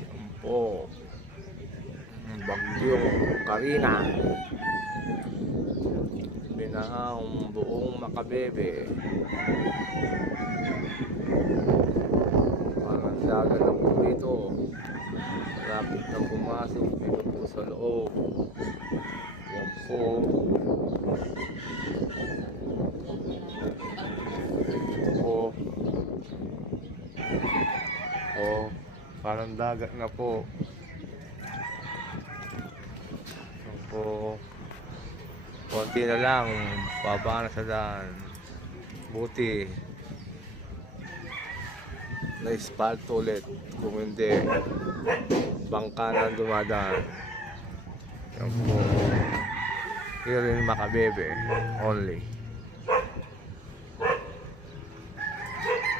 Yan po. Bagyong Karina. Binaha ang buong Makabebe. Parang dagat na po ito. Malapit na pumasok dito po sa loob. Yan po. Ito po. Oh, parang dagat na po. Yan po. Konti na lang, baba na sa daan. Buti na espalto ulit. Kung hindi, bangka na dumadaan. Yan po. Here in Makabebe only.